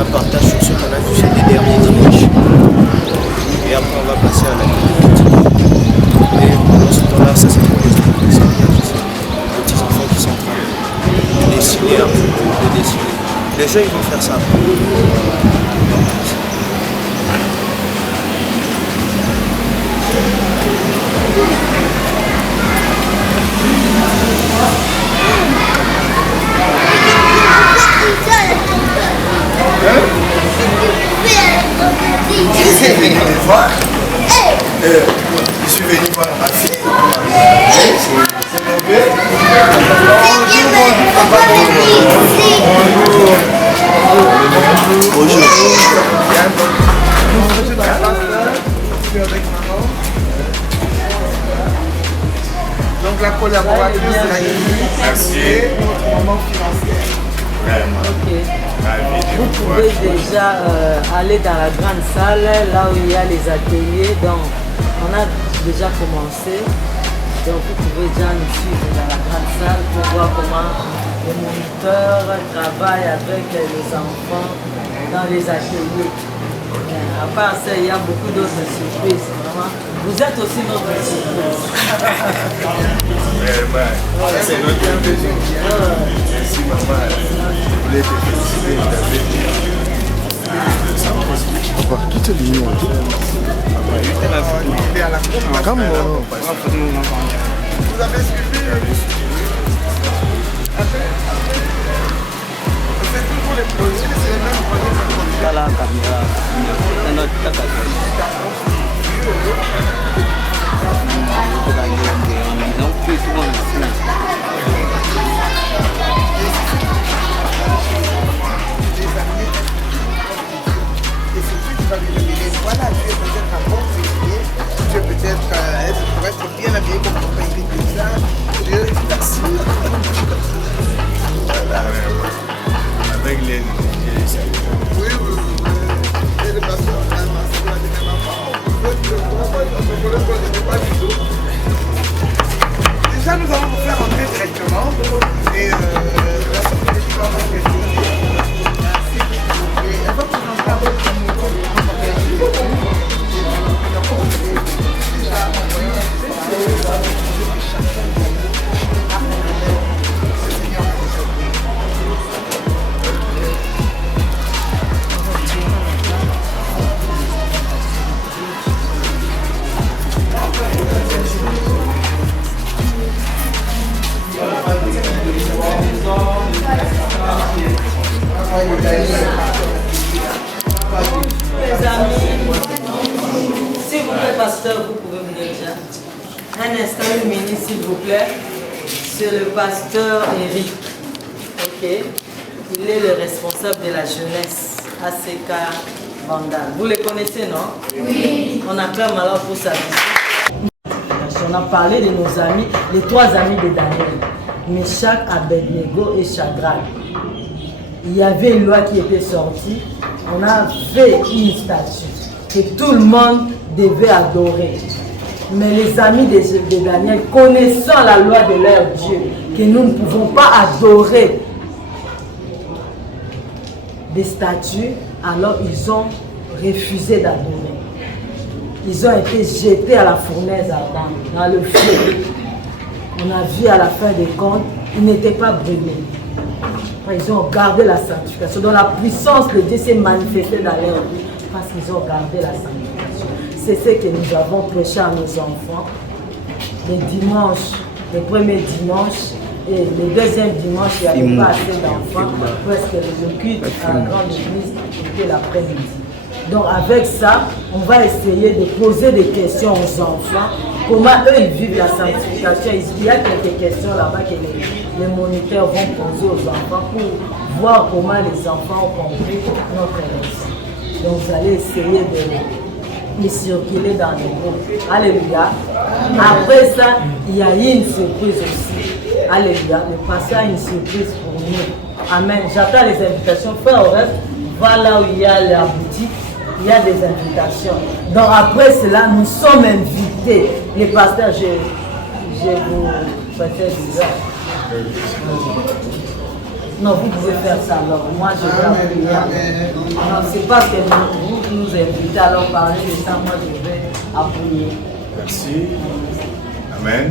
un partage sur ce qu'on a vu ces 2 derniers dimanches. Et après, on va passer à la vidéo. Et pendant ce temps-là, ça c'est pour les enfants. Les petits enfants qui sont en train de dessiner un peu, de dessiner. Les jeux, ils vont faire ça. Je suis venu voir ma fille. Bonjour. Donc la collaboratrice de la Merci. notre maman financière. Vraiment. Ok. Vous pouvez déjà aller dans la grande salle, là où il y a les ateliers. Donc, on a déjà commencé. Donc, vous pouvez déjà nous suivre dans la grande salle pour voir comment les moniteurs travaillent avec les enfants dans les ateliers. À part ça, il y a beaucoup d'autres surprises. Vraiment. Vous êtes aussi notre surprise. C'est notre plaisir. Merci maman. Je voulais te féliciter Papa, quitte l'union. Comme Vous avez suivi? C'est toujours les projets, c'est les mêmes projets que nous avons. La caméra, Et surtout, tu vas lui révéler, voilà, tu es peut-être un bon février, tu es peut-être, pour être bien habillé comme ton père de ça, Dieu t'assure. Voilà, avec les Oui. Et le pasteur, la masse, la dernière fois, déjà, nous allons vous faire entrer directement. Et la sortie des gens vont être et elle va vous entrer avec une Les amis, s'il vous plaît, pasteur, vous pouvez venir déjà. Un instant, une minute, s'il vous plaît. C'est le pasteur Eric. Ok. Il est le responsable de la jeunesse ACK Bandal. Vous les connaissez, non? Oui. On acclame alors pour sa visite. On a parlé de nos amis, les 3 amis de Daniel. Meshach, Abednego et Shadrach. Il y avait une loi qui était sortie. On a fait une statue que tout le monde devait adorer. Mais les amis de Daniel, connaissant la loi de leur Dieu, que nous ne pouvons pas adorer des statues, alors ils ont refusé d'adorer. Ils ont été jetés à la fournaise ardente, dans le feu. On a vu à la fin des comptes, ils n'étaient pas brûlés. Ils ont gardé la sanctification. Donc la puissance de Dieu s'est manifestée dans leur vie parce qu'ils ont gardé la sanctification. C'est ce que nous avons prêché à nos enfants. Les dimanches, les premiers dimanches et les deuxièmes dimanches, il n'y avait pas assez d'enfants parce que le culte à la grande église était l'après-midi. Donc avec ça, on va essayer de poser des questions aux enfants. Comment eux ils vivent la sanctification. Il y a quelques questions là-bas que les moniteurs vont poser aux enfants pour voir comment les enfants ont compris notre leçon. Donc vous allez essayer de circuler dans les groupes. Alléluia. Après ça, il y a une surprise aussi. Alléluia. Le pasteur a une surprise pour nous. Amen. J'attends les invitations. Frère Oreste, va là où il y a la boutique. Il y a des invitations. Donc après cela, nous sommes invités. Les pasteurs, je vous faisais bizarre. Non, vous pouvez faire ça alors. Moi, je vais appuyer. Non, c'est parce que vous nous invitez à leur parler de ça. Moi, je vais appuyer. Merci. Amen.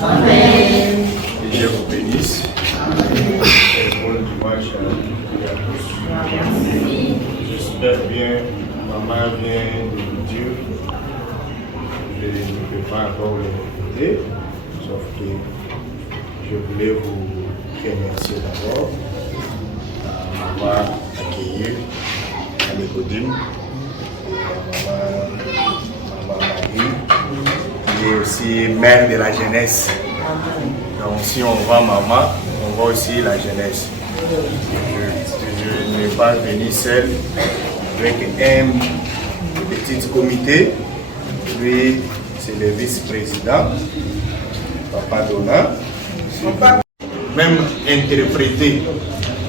Amen. Que Dieu vous bénisse. Et bon dimanche à tous. J'espère bien, maman vient de nous dire. Je ne peux pas encore l'écouter, sauf que je voulais vous remercier d'abord à m'avoir accueilli à l'Écodim et à maman Marie, qui est aussi mère de la jeunesse. Donc si on voit maman, on voit aussi la jeunesse. Je n'ai pas venu seul avec un petit comité. Lui, c'est le vice-président, Papa Donna. Même interpréter,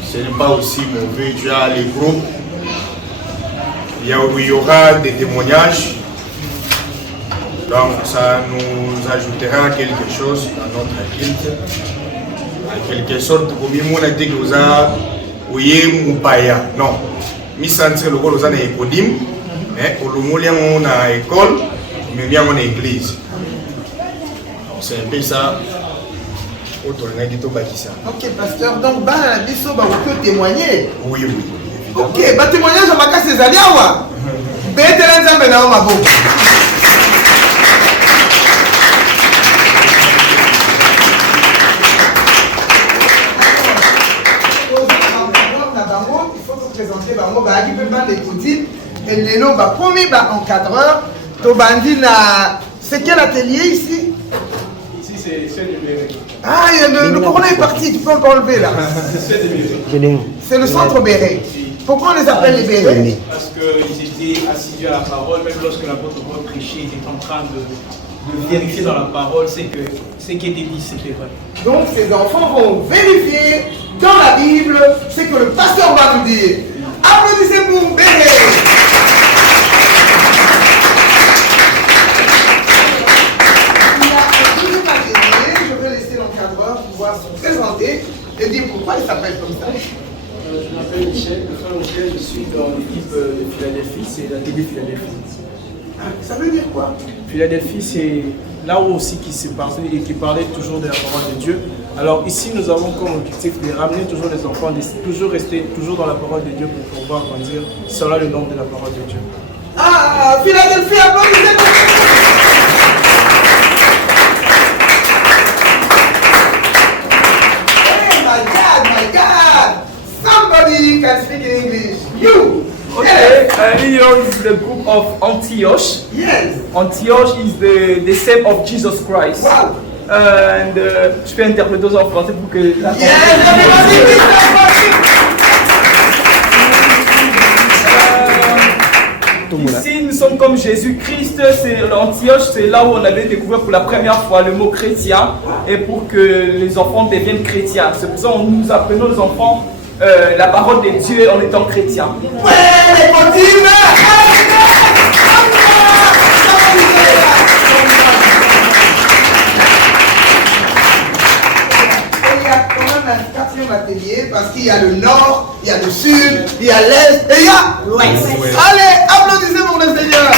ce n'est pas aussi mauvais. Tu as les groupes, il y aura des témoignages. Donc ça nous ajoutera quelque chose dans notre culte. En quelque sorte, pour moi, on a dit que vous avez Moupaya. Non, mi sentir le rôle aux années écodim, mais pour le moment, on a école, mais bien on a église. C'est un peu ça. Ok, pasteur, donc, la biso, vous pouvez témoigner. Oui, oui. Ok, témoignage, on va casser les aliawa. Bételen Zambena, ma beau. Il faut vous présenter bango ba qui peut pas l'écouter et les noms ba premier ba encadreur to bandi na c'est quel atelier ici? Ici c'est du Béré. Ah, le corona est parti, tu peux encore enlever là. C'est le centre Béré. Pourquoi on les appelle les Bérés? Parce qu'ils étaient assidus à la parole, même lorsque l'apôtre Paul prêchait, ils étaient en train de vérifier dans la parole, c'est que ce qui était dit, c'était vrai. Donc ces enfants vont vérifier dans la Bible ce que le pasteur va nous dire. Applaudissez pour Béré. Je vais laisser l'encadreur pouvoir se présenter et dire pourquoi il s'appelle comme ça. Je m'appelle Michel, le frère Michel, je suis dans l'équipe de Philadelphie, c'est la TD Philadelphie. Ça veut dire quoi? Philadelphie, c'est là où aussi qui s'est parlé et qui parlait toujours de la parole de Dieu. Alors ici, nous avons comme objectif de ramener toujours les enfants, de toujours rester toujours dans la parole de Dieu pour pouvoir grandir selon le nom de la parole de Dieu. Ah, Philadelphie, applaudissez. My God! Somebody can speak in English. You! Okay, here is the group of Antioch. Yes! Antioch is the same of Jesus Christ. Wow! And je peux interpréter en français pour que la Ici, nous sommes comme Jésus-Christ, c'est l'Antioche, c'est là où on avait découvert pour la première fois le mot chrétien et pour que les enfants deviennent chrétiens. C'est pour ça que nous apprenons aux enfants la parole de Dieu en étant chrétiens. Atelier parce qu'il y a le nord, il y a le sud, il y a l'est et il y a l'ouest. Allez, applaudissez pour le Seigneur.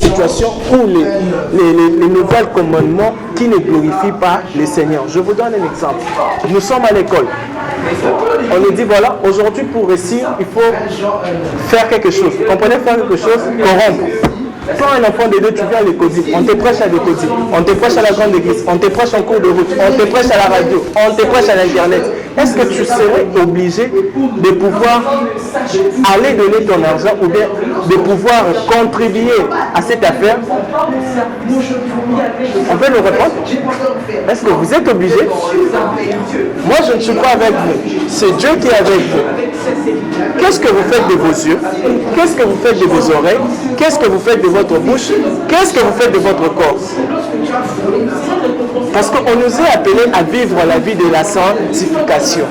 Situation où les nouveaux commandements qui ne glorifient pas le Seigneur. Je vous donne un exemple. Nous sommes à l'école. On nous dit voilà, aujourd'hui pour réussir, il faut faire quelque chose. Vous comprenez, faire quelque chose, corrompre. Quand un enfant de Dieu, tu viens à l'école, on te prêche à l'école, on te prêche à la grande église, on te prêche en cours de route, on te prêche à la radio, on te prêche à l'internet. Est-ce que tu serais obligé de pouvoir aller donner ton argent ou bien de pouvoir contribuer à cette affaire? On peut nous répondre? Est-ce que vous êtes obligé? Moi, je ne suis pas avec vous. C'est Dieu qui est avec vous. Qu'est-ce que vous faites de vos yeux? Qu'est-ce que vous faites de vos oreilles? Qu'est-ce que vous faites de votre bouche? Qu'est-ce que vous faites de votre corps? Parce qu'on nous est appelé à vivre la vie de la sanctification.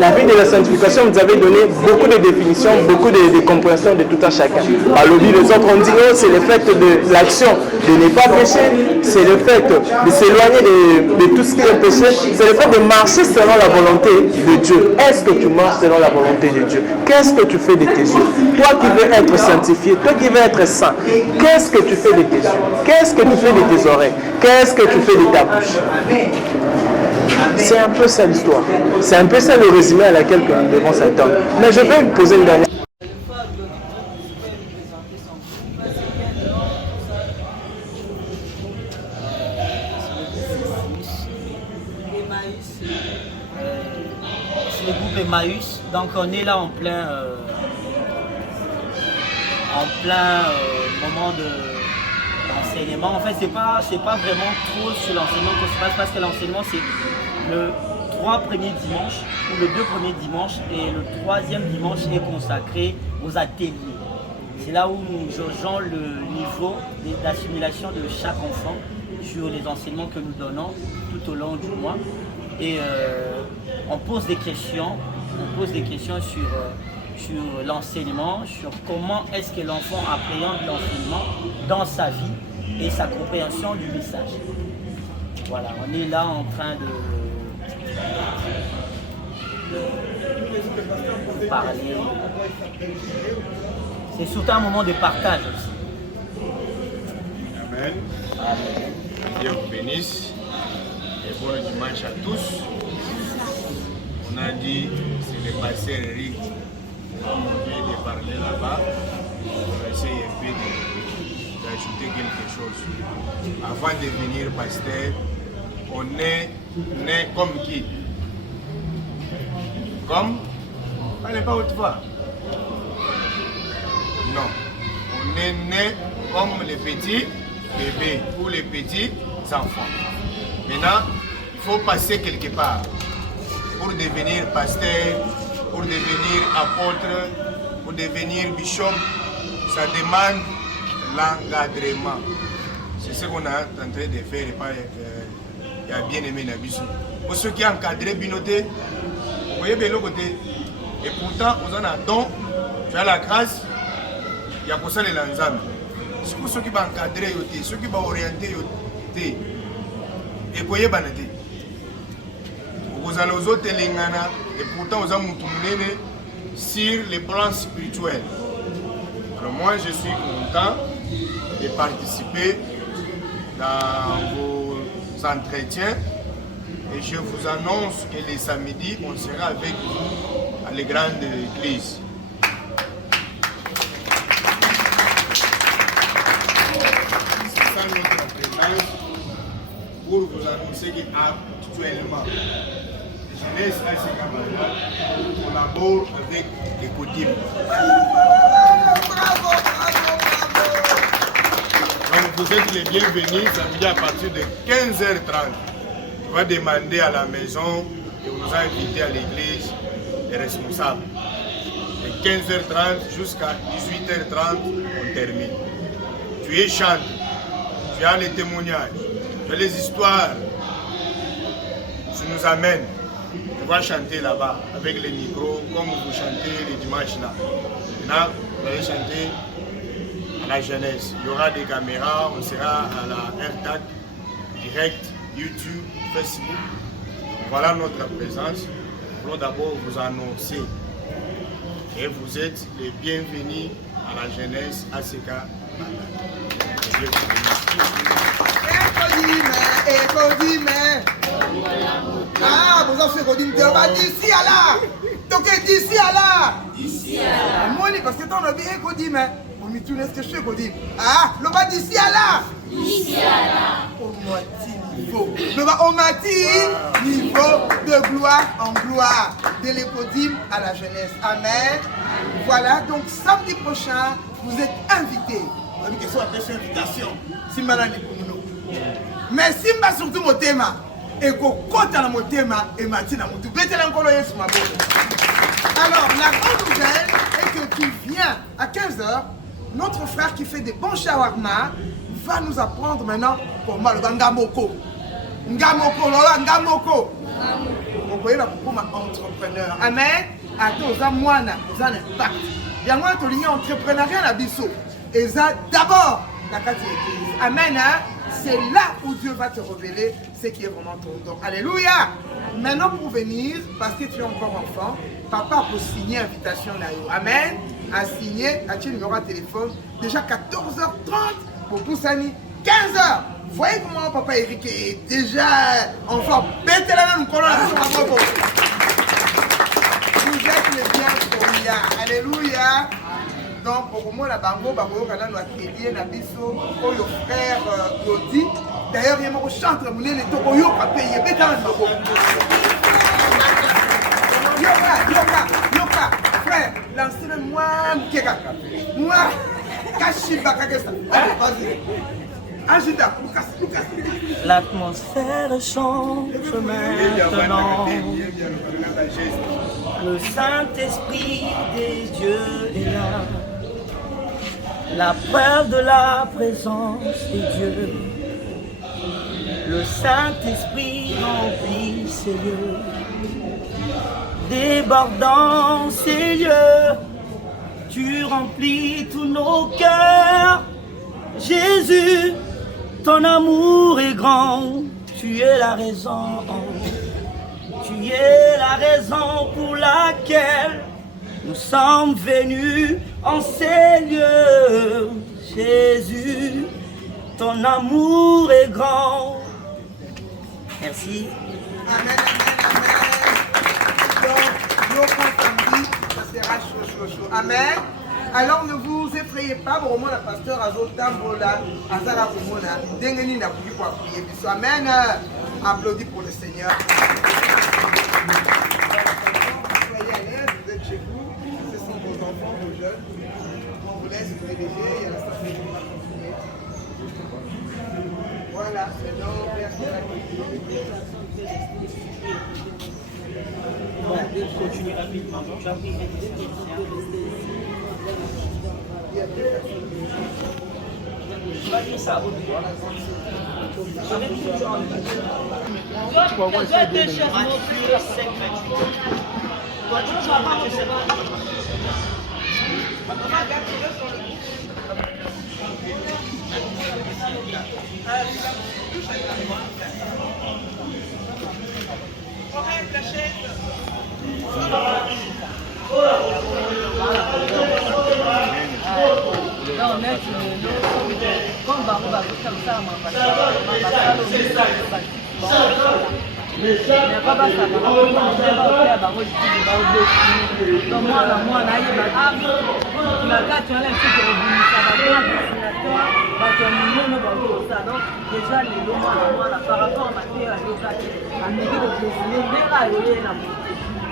La vie de la sanctification, vous avez donné beaucoup de définitions, beaucoup de compréhensions de tout un chacun. Par le les autres ont dit non, c'est le fait de l'action de ne pas pécher, c'est le fait de s'éloigner de tout ce qui est péché, c'est le fait de marcher selon la volonté de Dieu. Est-ce que tu marches selon la volonté de Dieu? Qu'est-ce que tu fais de tes yeux? Toi qui veux être sanctifié, toi qui veux être saint, qu'est-ce que tu fais de tes yeux? Qu'est-ce que tu fais de tes oreilles? Qu'est-ce que tu fais de ta bouche? C'est un peu ça l'histoire. C'est un peu ça le résumé à laquelle nous devons s'attendre. Mais je vais vous poser une dernière. C'est le groupe Emmaüs. Donc on est là en plein moment d'enseignement. En fait, c'est pas vraiment trop sur l'enseignement qu'on se passe parce que l'enseignement c'est le 3 premiers dimanches ou le 2 premiers dimanches et le 3e dimanche est consacré aux ateliers. C'est là où nous jaugeons le niveau d'assimilation de chaque enfant sur les enseignements que nous donnons tout au long du mois. Et on pose des questions sur l'enseignement, sur comment est-ce que l'enfant appréhende l'enseignement dans sa vie et sa compréhension du message. Voilà, on est là en train de parler. C'est surtout un moment de partage aussi. Amen. Dieu vous bénisse. Et bon dimanche à tous. On a dit, c'est le pasteur Eric, comme on vient de parler là-bas. On va essayer un peu d'ajouter quelque chose. Avant de devenir pasteur, on est né comme qui? Comme? On n'est pas autrefois. Non. On est né comme les petits bébés ou les petits enfants. Maintenant, il faut passer quelque part pour devenir pasteur, pour devenir apôtre, pour devenir bishop. Ça demande l'encadrement. C'est ce qu'on est en train de faire. Il y a bien aimé Nabisu. Pour ceux qui ont encadré Binoté, vous voyez bien l'autre côté. Et pourtant, vous en avez don, tu as la grâce, il y a pour ça les lanzames. C'est pour ceux qui vont encadrer, ceux qui vont orienter, et voyez banaté. Vous allez aux autres lingana, et pourtant vous avez montré sur les plans spirituels. Alors moi, je suis content de participer dans vos entretiens. Et je vous annonce que les samedis, on sera avec vous à la grande église. C'est ça notre présence pour vous annoncer qu'actuellement, la jeunesse ACK collabore avec les Codim. Donc vous êtes les bienvenus samedi à partir de 15h30. On va demander à la maison et on nous a invités à l'église les responsables. De 15h30 jusqu'à 18h30, on termine. Tu es chante, tu as les témoignages, tu as les histoires. Tu nous amènes. Tu vas chanter là-bas avec les micros comme vous chantez les dimanches là. Maintenant, vous allez chanter à la jeunesse. Il y aura des caméras, on sera à la RTAC direct. YouTube, Facebook, voilà notre présence. Nous voulons d'abord vous annoncer et vous êtes les bienvenus à la jeunesse ACK. Ah, vous en faites d'ici à là. Donc d'ici à là. D'ici à là. Moi, parce que ton hobby est Kodime. On me tourne ce que je fais Kodime. Ah, le bas d'ici à là. D'ici à là. Au moitié niveau. Le bas au moitié niveau de gloire en gloire. De l'Ecodim à la jeunesse. Amen. Voilà, donc samedi prochain, vous êtes invités. On a une question à faire invitation. Si malade pour nous. Mais si je suis surtout mon thème, et que quand dans mon thème, et Martin dans mon tout, alors, la bonne nouvelle est que tu viens à 15h, notre frère qui fait des bons shawarma va nous apprendre maintenant comment le Ngamoko. Ngamoko, Lola, Ngamoko. Vous voyez, pour entrepreneur. Amen. Attends, ça, moi, ça, impact. Bien, moi, tu as entrepreneuriat à Bissot. Et ça, d'abord, la carte église. Amen. Hein? C'est là où Dieu va te révéler ce qui est vraiment ton don. Alléluia. Maintenant, pour venir, parce que tu es encore enfant, papa peut signer invitation là. Amen. À signer, à tu numéro de téléphone. Déjà 14h30 pour Poussani. 15h. Vous voyez comment papa Eric est déjà enfant. Mettez la main, nous collons. Vous êtes les bienvenus. Alléluia. Donc, au moment où la bango, bango, quand on a créé la biso, au frère Yodi. D'ailleurs, il y a un chanteur, il y a un tokoyo, il y a un tokoyo. Yoka, frère, lancez-le-moi, Mkeka. Moi, Kashiba Kakesta. Allez, vas-y. Agita, Lucas. L'atmosphère change maintenant. Le Saint-Esprit des dieux est là. La preuve de la présence des dieux. Le Saint-Esprit remplit ces lieux. Débordant ces lieux, tu remplis tous nos cœurs. Jésus, ton amour est grand, tu es la raison. Tu es la raison pour laquelle nous sommes venus en ces lieux. Jésus, ton amour est grand. Merci. Amen. Donc, ça sera chaud. Amen. Alors ne vous effrayez pas, au moment le pasteur Azotambola, Azala Kumona, Dengeni n'a plus pour prier. Amen. Applaudis pour le Seigneur. Soyez à l'aise, vous êtes chez vous, ce sont vos enfants, vos jeunes. On vous laisse vous réveiller, il y a la station. Voilà, c'est donc, merci. Continue rapidement. Tu as pris une je vais dire ça au doigt. Non, mais comme Bango va faire comme ça, mais pas ça,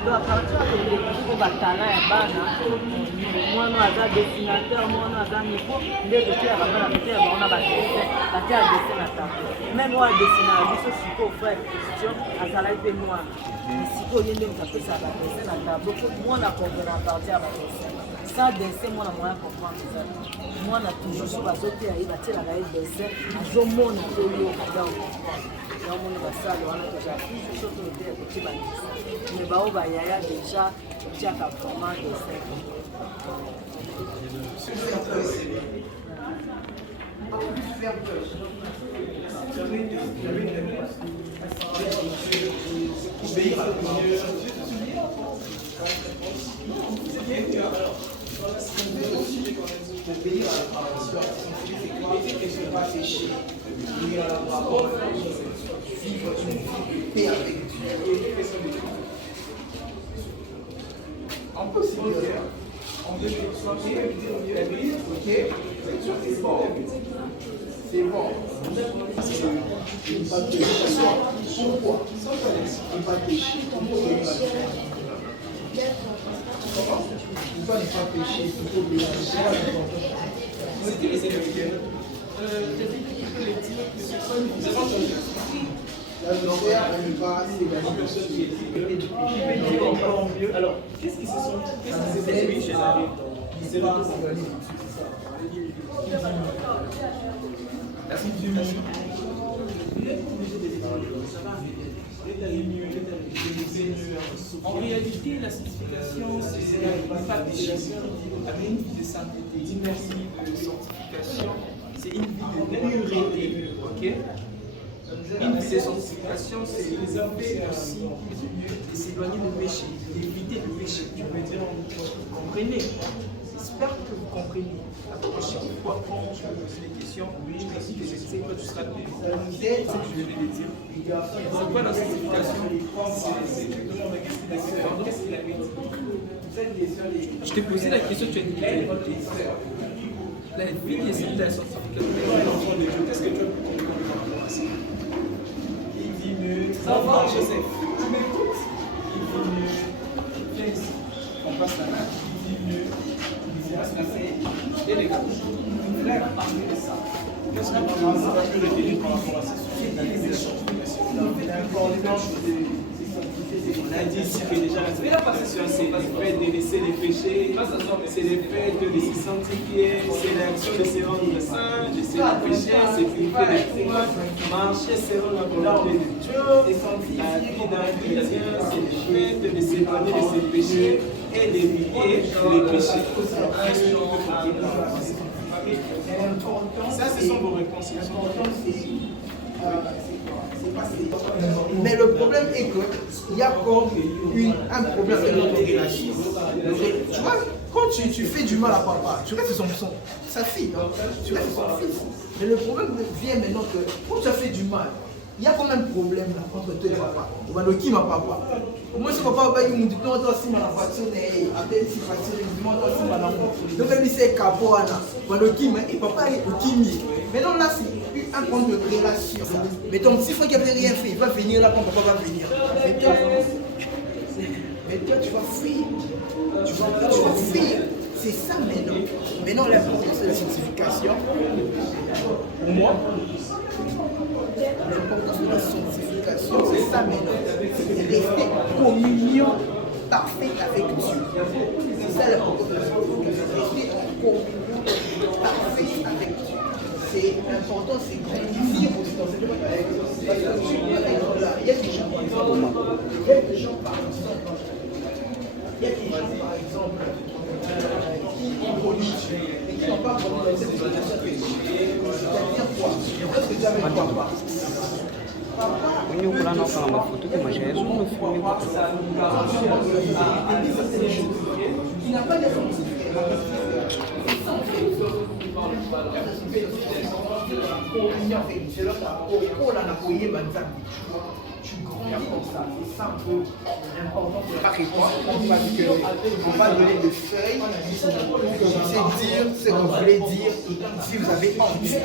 donc à partir de batala ya bana mwana aza dessinateur mwana aza miko nde totia bana batia baona badessin batia dessin na tableau même oyo adessina ya biso sikoyo frère Christian azalaki mpe mwana sikoyo ye nde mokapesa badessin na tableau po mwana comprendre a partir ya badessin sans dessin mwana moya comprendre eza mwana toujours so bazoteya ye batielaka ye dessin azomona te yoka donc on va déjà surtout le petit mais bah on va y aller déjà tu as vraiment de Vivre une paix avec Dieu. On peut se dire, on veut que tu sois bien, ok? C'est bon. C'est bon. Il ne pas pécher. Pourquoi? Il ne pas pécher. Comment? Il ne pas pécher. Il faut obéir. C'était les Américains. La misère, elle va, c'est la personne qui est libérée du péché. Alors, qu'est-ce qui s'est fait chez la vie? La certification. En réalité, la certification, c'est pas des choses. Avec une vie de sainteté, une vie de sanctification, c'est une vie de pureté. Ok? Une vie de sanctification, c'est l'élever aussi et s'éloigner du péché, d'éviter le péché. Tu peux dire, vous comprenez? J'espère que vous comprenez. Après, chaque fois quand je me pose des questions, je te dis que je sais que tu seras payé. C'est ce que je vais te dire. C'est quoi la sanctification? Qu'est-ce qu'il avait dit? Je t'ai posé la question, tu as dit quelle est votre question? La vie est celle de la sanctification. Qu'est-ce que tu as pu comprendre? Il dit ça va, Joseph. Tu m'écoutes? Il dit viens ici. On passe la main. Il dit et les gars, frère, parlez de ça. Qu'est-ce que tu veux réfléchir par rapport à ça? C'est les échanges. On a dit ici que déjà la possession, c'est le fait de laisser les péchés, c'est le fait de se sanctifier, c'est l'action de se rendre saint, de se pécher, c'est purifier les crimes, marcher selon la volonté de Dieu. La vie d'un chrétien, c'est le fait de s'éloigner de ses péchés et d'éviter les péchés. Ça, ce sont vos réponses. Mais le problème est qu'il y a comme un problème avec notre relation. Tu vois, quand tu fais du mal à papa, tu restes sa fille, hein, tu restes son fils. Mais le problème vient maintenant que quand tu as fait du mal, il y a quand même un problème là entre toi et papa. On va le qui ma papa. Moi, si papa va dire, tu dois aussi ma voiture, appelle si voiture, il demande aussi ma langue. Donc, elle dit, c'est capoana. On va le qui, et papa est au kimi. Maintenant, là, c'est un compte de relation. Mais donc, s'il faut qu'il n'y ait rien fait, il va venir là quand papa va venir. Mais toi, tu vas fuir. Tu vas fuir. C'est ça maintenant. Maintenant, l'importance de la sanctification, pour moi, l'importance de la sanctification, c'est ça maintenant. C'est de rester en communion parfaite avec Dieu. C'est ça l'importance de la sanctification. Rester en communion parfaite avec Dieu. C'est important, c'est vivre dans cette communion avec Dieu. Parce que il y a des gens, par exemple, qui ont connu et qui n'ont pas connu cette situation. C'est-à-dire quoi? Qu'est-ce que tu as avec papa? Kwenye ukulana kwa mafuta kwa majezo no filme kwa il n'a pas de tu grandis comme ça, c'est ça un peu l'important de la réponse. On va donner des feuilles pour que vous puissiez dire ce que vous voulez dire si vous avez envie.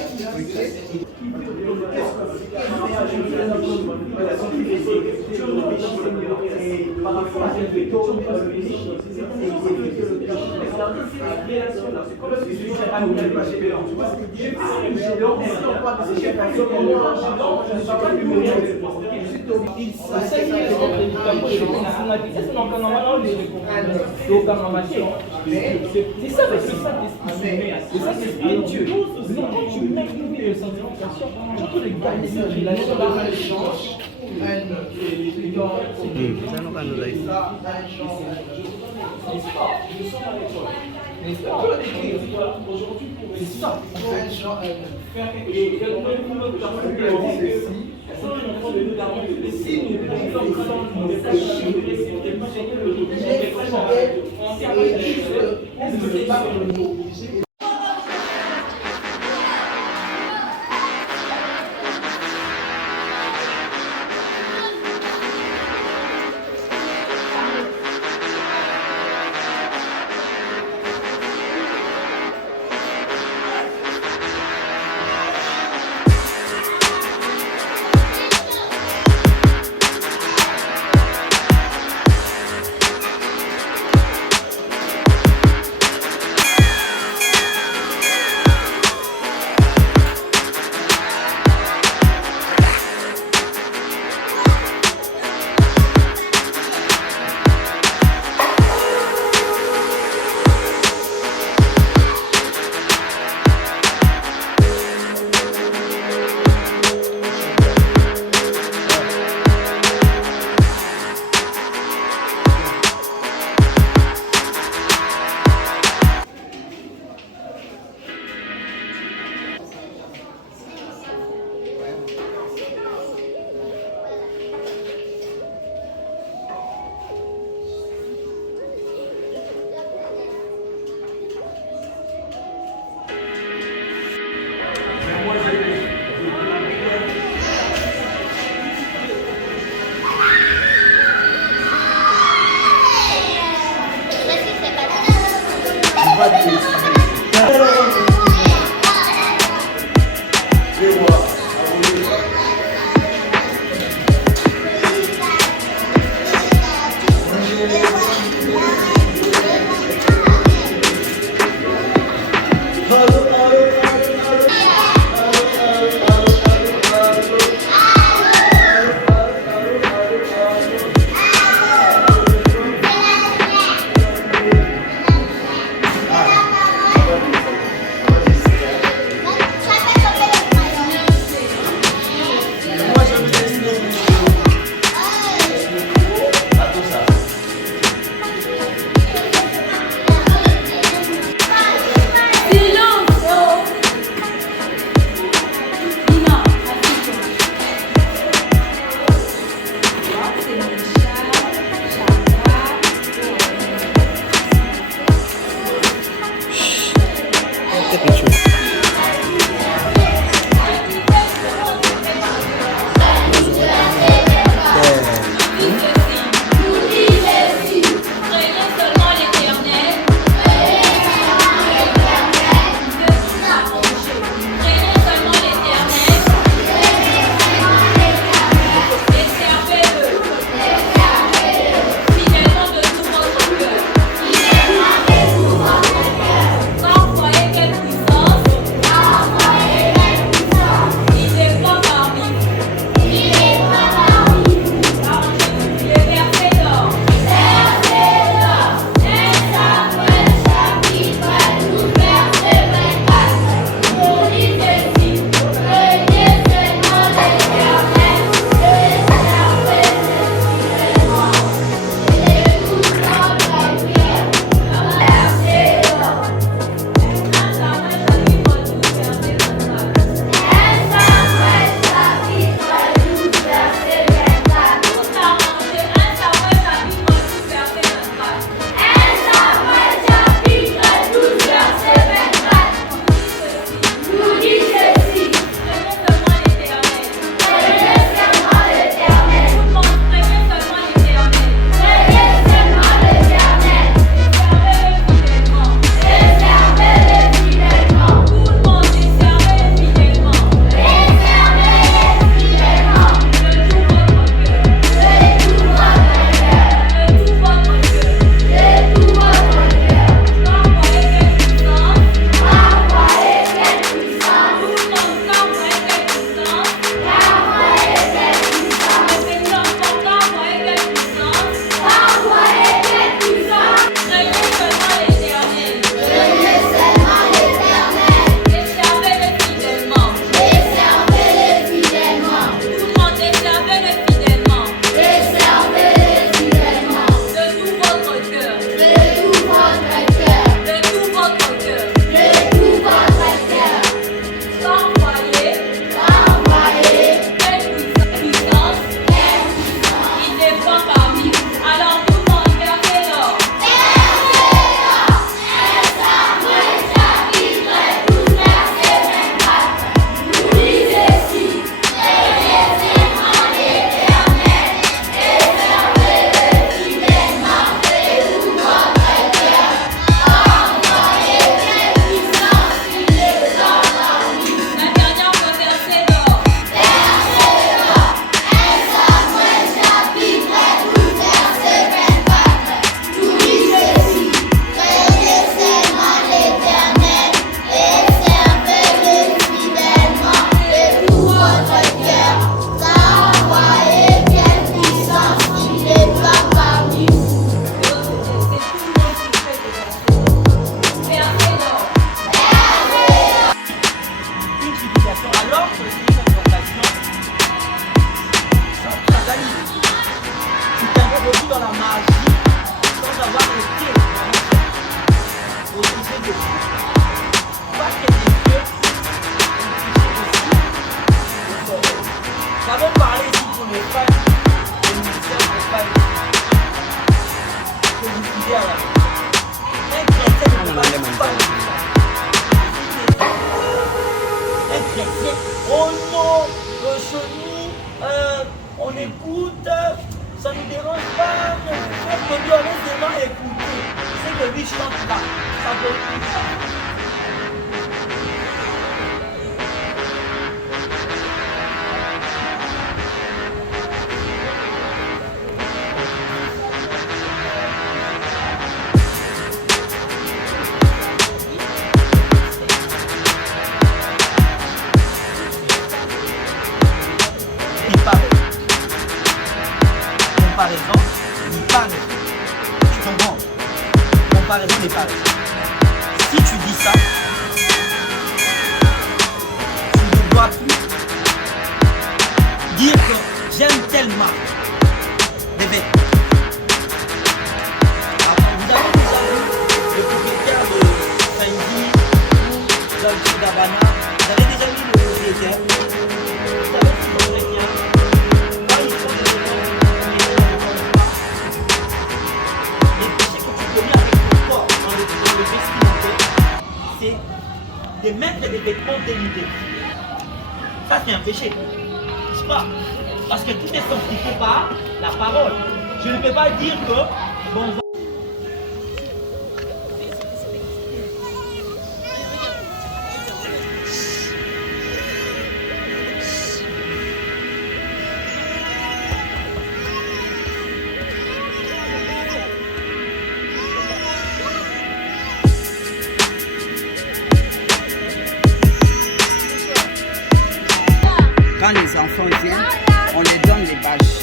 Par rapport à cette méthode, c'est ça le Saint-Esprit. C'est ça l'Esprit de Dieu. Quand tu mets une vie de sanctification, tu peux garder cette relation. Tu t'introduis dans la magie sans avoir été au sujet de Dieu. Pas que les dieux, nous avons parlé ici pour les femmes, le ministère des femmes. Que vous disiez à la fin. Un chrétien ne peut pas un chrétien, oh non, chez nous, on écoute, ça ne nous dérange pas, on peut bien seulement écouter. C'est que lui chante là, ça veut dire ça. Comparaison n'est pas raison. Tu comprends? Comparaison n'est pas raison. Si tu dis ça, tu ne dois plus dire que j'aime telle marque de vêtements. Vous avez déjà vu le propriétaire de Fendi ou Dolce & Gabbana? Vous avez déjà vu le propriétaire? Vous avez vu le propriétaire? Quand ils font des vêtements, c'est de mettre des vêtements dénudés. Ça c'est un péché, n'est-ce pas? Parce que tout est sanctifié par la parole. Je ne peux pas dire que bon. Quand les enfants viennent, on les donne les bâches.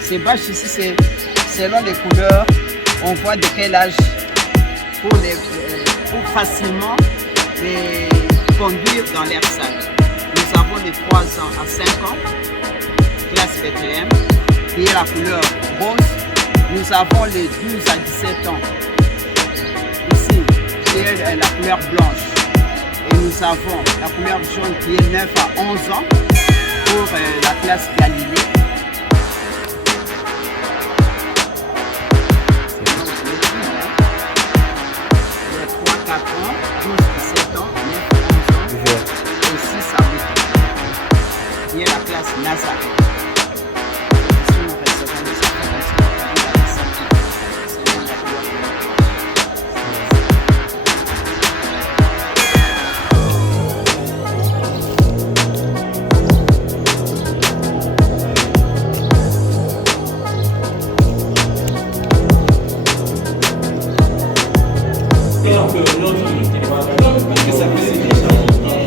Ces bâches ici, c'est selon les couleurs, on voit de quel âge pour facilement les conduire dans l'air sale. Nous avons les 3 ans à 5 ans, classe Bethléem, qui est la couleur rose. Nous avons les 12 à 17 ans, ici, qui est la couleur blanche. Et nous avons la couleur jaune qui est 9 à 11 ans. Pour la classe Galilée. Il y a 3, 4 ans, 12, 17 ans, 9, 11 ans, et 6 à 8 ans. Il y a la classe Nazareth. Ici, nous recevons les enfants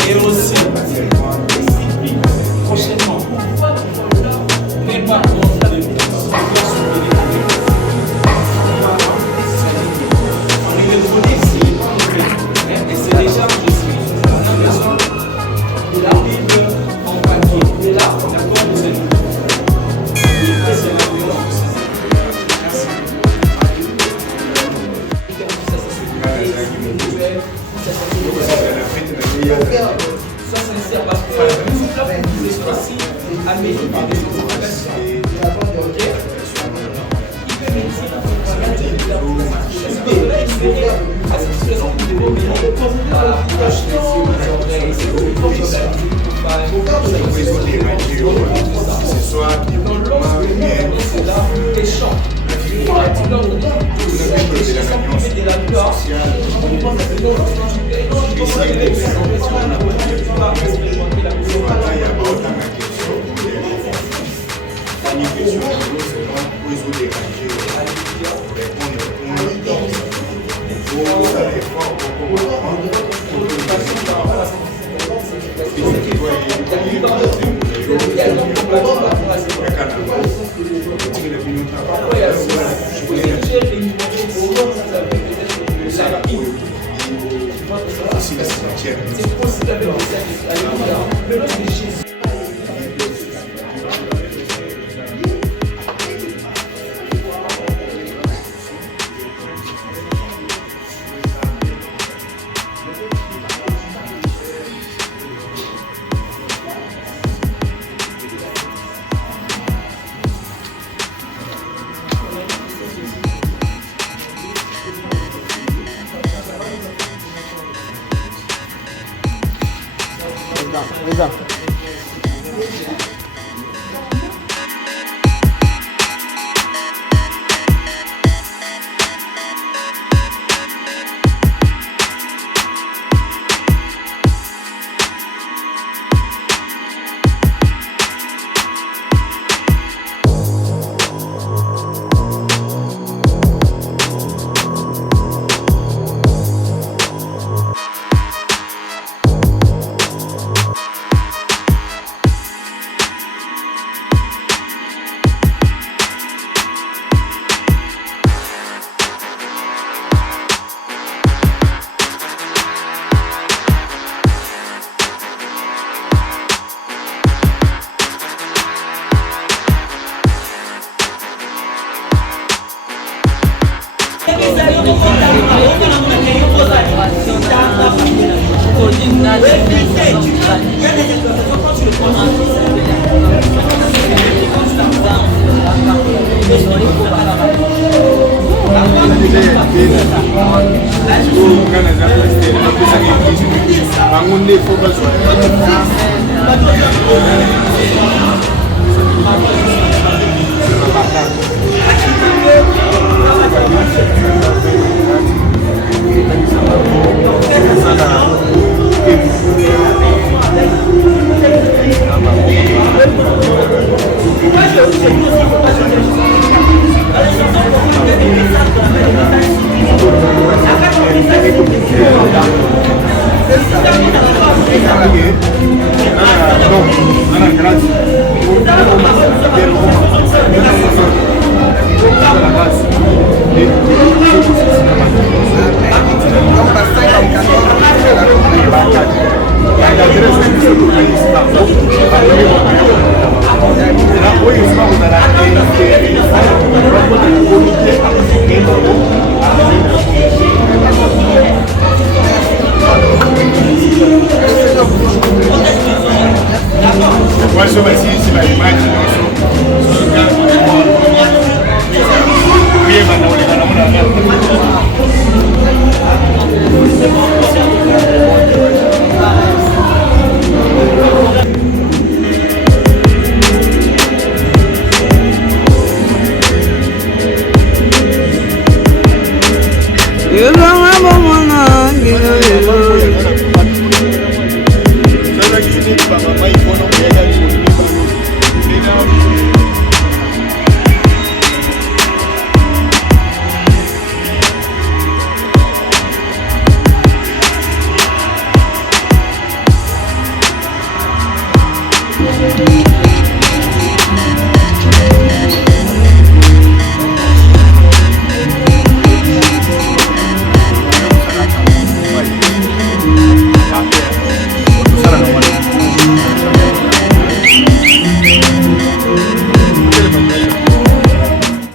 et aussi prochainement les patrons de on est donné ici et c'est déjà enregistré. On a besoin de la Bible en papier, de là, d'accord, les amis. C'est la violence. Merci. Sois sincère parce que nous sommes là pour vous aussi améliorer les organisations. Ok? Il peut médecine, parce que là, il fait à cette situation que vous devez venir à la proche des oreilles. C'est tout le problème. Ce soir, dans l'ordre de c'est là les champs. Pour la petite ordre, les gens qui mettent de la gloire, on pense que c'est l'ordre. C'est possible avec le nom de Jésus. Hoy